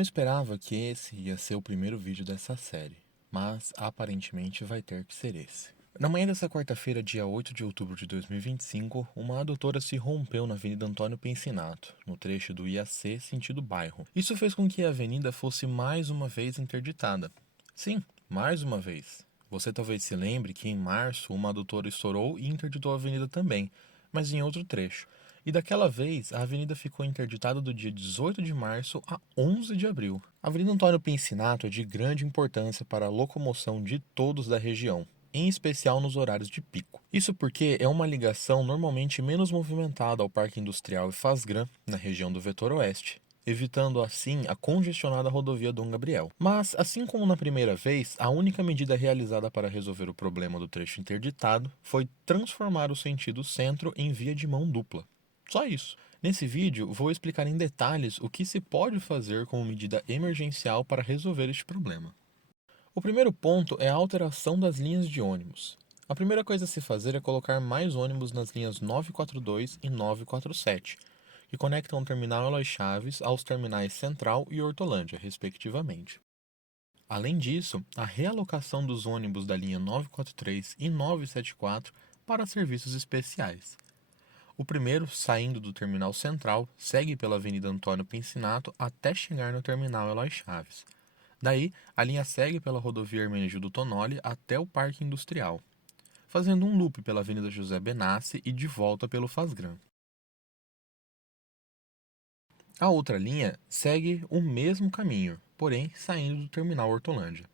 não esperava que esse ia ser o primeiro vídeo dessa série, mas aparentemente vai ter que ser esse. Na manhã dessa quarta-feira, dia 8 de outubro de 2025, uma adutora se rompeu na Avenida Antônio Pencinato, no trecho do IAC sentido bairro. Isso fez com que a avenida fosse mais uma vez interditada. Sim, mais uma vez. Você talvez se lembre que em março uma adutora estourou e interditou a avenida também, mas em outro trecho. E daquela vez, a avenida ficou interditada do dia 18 de março a 11 de abril. A Avenida Antônio Pencinato é de grande importância para a locomoção de todos da região, em especial nos horários de pico. Isso porque é uma ligação normalmente menos movimentada ao Parque Industrial e Fazgran, na região do Vetor Oeste, evitando assim a congestionada rodovia Dom Gabriel. Mas, assim como na primeira vez, a única medida realizada para resolver o problema do trecho interditado foi transformar o sentido centro em via de mão dupla. Só isso. Nesse vídeo, vou explicar em detalhes o que se pode fazer como medida emergencial para resolver este problema. O primeiro ponto é a alteração das linhas de ônibus. A primeira coisa a se fazer é colocar mais ônibus nas linhas 942 e 947, que conectam o terminal Eloy Chaves aos terminais Central e Hortolândia, respectivamente. Além disso, a realocação dos ônibus da linha 943 e 974 para serviços especiais. O primeiro, saindo do terminal central, segue pela Avenida Antônio Pencinato até chegar no terminal Eloy Chaves. Daí, a linha segue pela rodovia Hermenegildo Tonnoli até o Parque Industrial, fazendo um loop pela Avenida José Benassi e de volta pelo Fazgran. A outra linha segue o mesmo caminho, porém saindo do terminal Hortolândia.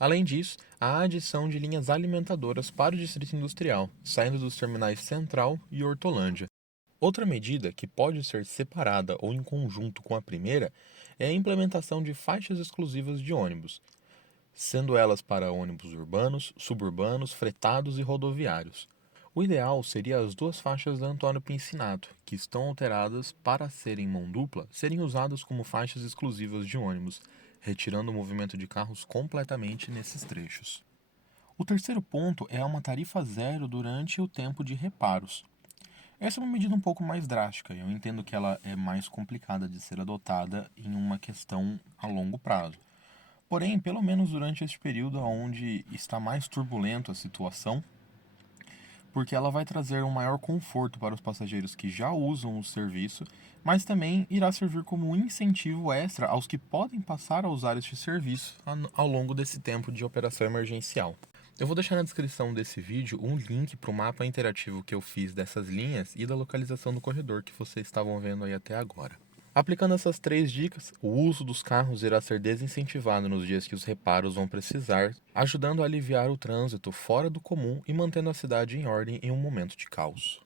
Além disso, há a adição de linhas alimentadoras para o Distrito Industrial, saindo dos terminais Central e Hortolândia. Outra medida que pode ser separada ou em conjunto com a primeira é a implementação de faixas exclusivas de ônibus, sendo elas para ônibus urbanos, suburbanos, fretados e rodoviários. O ideal seria as duas faixas da Antônio Pincinato, que estão alteradas para serem mão dupla, serem usadas como faixas exclusivas de ônibus, retirando o movimento de carros completamente nesses trechos. O terceiro ponto é uma tarifa zero durante o tempo de reparos. Essa é uma medida um pouco mais drástica, e eu entendo que ela é mais complicada de ser adotada em uma questão a longo prazo. Porém, pelo menos durante este período onde está mais turbulento a situação, porque ela vai trazer um maior conforto para os passageiros que já usam o serviço, mas também irá servir como um incentivo extra aos que podem passar a usar este serviço ao longo desse tempo de operação emergencial. Eu vou deixar na descrição desse vídeo um link para o mapa interativo que eu fiz dessas linhas e da localização do corredor que vocês estavam vendo aí até agora. Aplicando essas três dicas, o uso dos carros irá ser desincentivado nos dias que os reparos vão precisar, ajudando a aliviar o trânsito fora do comum e mantendo a cidade em ordem em um momento de caos.